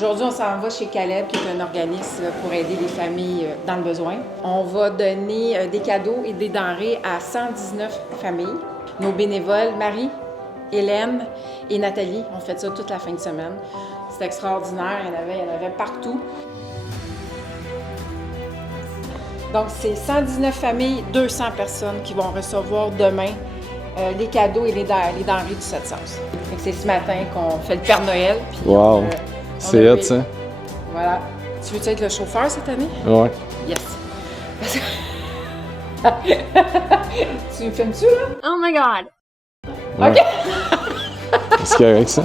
Aujourd'hui, on s'en va chez Caleb, qui est un organisme pour aider les familles dans le besoin. On va donner des cadeaux et des denrées à 119 familles. Nos bénévoles, Marie, Hélène et Nathalie, ont fait ça toute la fin de semaine. C'est extraordinaire, il y en avait partout. Donc, c'est 119 familles, 200 personnes qui vont recevoir demain les cadeaux et les denrées du 7 sens. C'est ce matin qu'on fait le Père Noël. Wow! C'est hot, ça. Voilà. Tu veux être le chauffeur cette année? Ouais. Yes. Tu me filmes-tu, là? Oh my God! Ouais. OK. C'est correct, ça.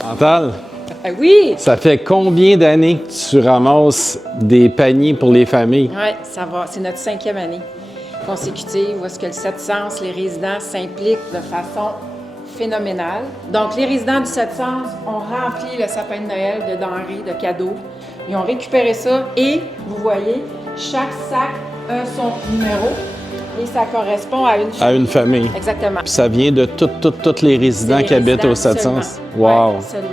Chantal, Oui! ça fait combien d'années que tu ramasses des paniers pour les familles? Oui, ça va. C'est notre 5e année consécutive où est-ce que le 7 sens, les résidents s'impliquent de façon phénoménale. Donc, les résidents du 7 sens ont rempli le sapin de Noël de denrées, de cadeaux. Ils ont récupéré ça et, vous voyez, chaque sac a son numéro et ça correspond à une famille. À une famille. Exactement. Puis ça vient de tous les résidents Les qui habitent au 7 seulement. sens. Wow! Ouais, seulement.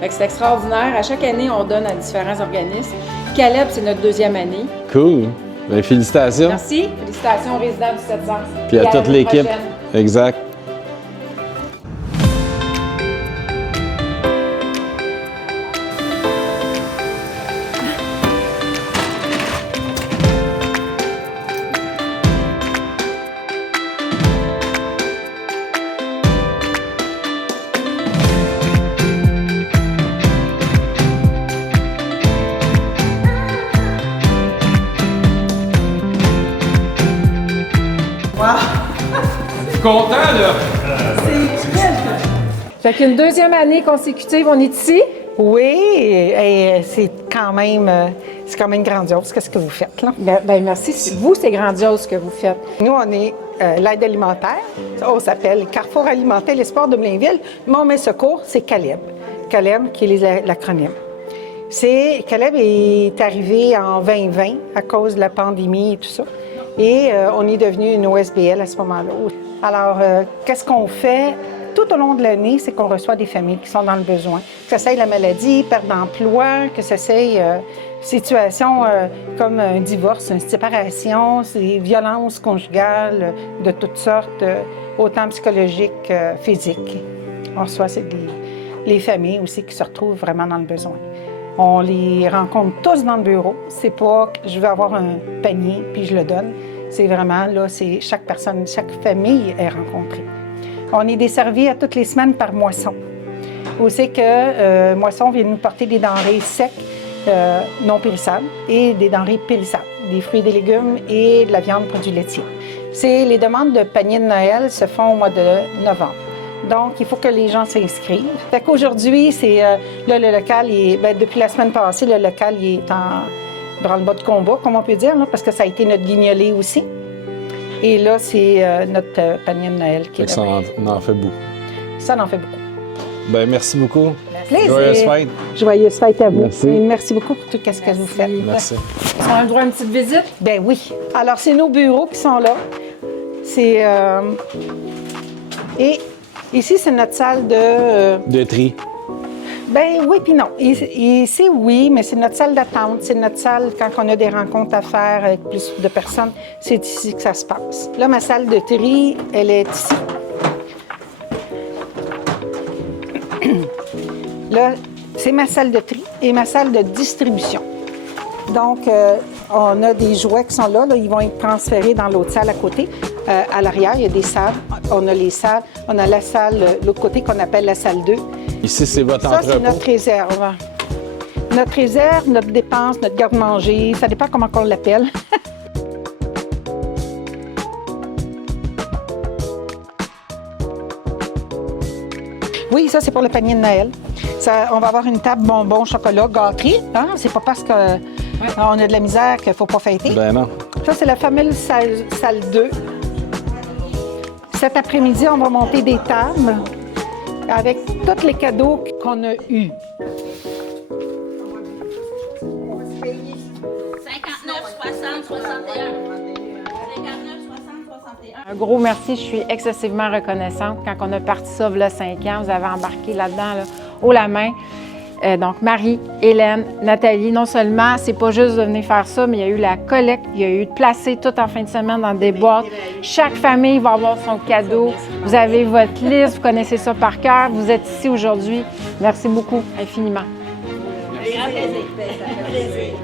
Fait que c'est extraordinaire. À chaque année, on donne à différents organismes. Caleb, c'est notre 2e année. Cool! Bien, félicitations. Merci. Félicitations aux résidents du 7 sens. Puis à toute l'année l'équipe. prochaine. Exact. Content, là? Fait qu'une 2e année consécutive, on est ici. Oui, et c'est quand même grandiose, qu'est-ce que vous faites, là. Ben merci. Vous, c'est grandiose ce que vous faites. Nous, on est l'aide alimentaire. On s'appelle Carrefour alimentaire l'Espoir de Blainville. Mon main secours, c'est Caleb. Caleb, qui est l'acronyme. Caleb est arrivé en 2020 à cause de la pandémie et tout ça. Et on est devenu une OSBL à ce moment-là. Alors, qu'est-ce qu'on fait tout au long de l'année? C'est qu'on reçoit des familles qui sont dans le besoin. Que ça soit la maladie, perte d'emploi, que ça soit situation comme un divorce, une séparation, des violences conjugales de toutes sortes, autant psychologiques, physiques. On reçoit les familles aussi qui se retrouvent vraiment dans le besoin. On les rencontre tous dans le bureau. C'est pas que je veux avoir un panier puis je le donne. C'est vraiment, là, c'est chaque personne, chaque famille est rencontrée. On est desservi à toutes les semaines par Moisson. Où c'est que Moisson vient nous porter des denrées secs, non périssables, et des denrées périssables, des fruits et des légumes et de la viande, produits laitiers. Les demandes de panier de Noël se font au mois de novembre. Donc, il faut que les gens s'inscrivent. Fait qu'aujourd'hui, là, le local, depuis la semaine passée, le local il est en branle-bas de combat, comme on peut dire, là, parce que ça a été notre guignolé aussi. Et là, c'est notre panier de Noël qui est là. Ça en fait beaucoup. Ça en fait beaucoup. Ben merci beaucoup. Plaisir. Joyeuse fête. Joyeuse fête à vous. Merci. Et merci beaucoup pour tout ce que vous faites. Merci. On a le droit à une petite visite? Ben oui. Alors, c'est nos bureaux qui sont là. Et ici, c'est notre salle De tri. Ben oui, puis non. Ici, oui, mais c'est notre salle d'attente. C'est notre salle quand on a des rencontres à faire avec plus de personnes. C'est ici que ça se passe. Là, ma salle de tri, elle est ici. Là, c'est ma salle de tri et ma salle de distribution. Donc, on a des jouets qui sont là. Ils vont être transférés dans l'autre salle à côté. À l'arrière, il y a des salles. On a les salles. On a la salle, l'autre côté qu'on appelle la salle 2. Ici, c'est votre Ça, entrepôt. c'est notre réserve. Notre réserve, notre dépense, notre garde-manger, ça dépend comment on l'appelle. Oui, ça, c'est pour le panier de Noël. On va avoir une table bonbons, chocolat, gâterie. Hein? C'est pas parce qu'on a de la misère qu'il ne faut pas fêter. Ben non. Ça, c'est la fameuse salle 2. Cet après-midi, on va monter des tables avec tous les cadeaux qu'on a eus. Un gros merci, je suis excessivement reconnaissante. Quand on a parti ça, il y a 5 ans, vous avez embarqué là-dedans, là, haut la main. Donc, Marie, Hélène, Nathalie, non seulement, c'est pas juste de venir faire ça, mais il y a eu la collecte, il y a eu de placer tout en fin de semaine dans des boîtes. Chaque famille va avoir son cadeau. Vous avez votre liste, vous connaissez ça par cœur. Vous êtes ici aujourd'hui. Merci beaucoup, infiniment. Avec grand plaisir.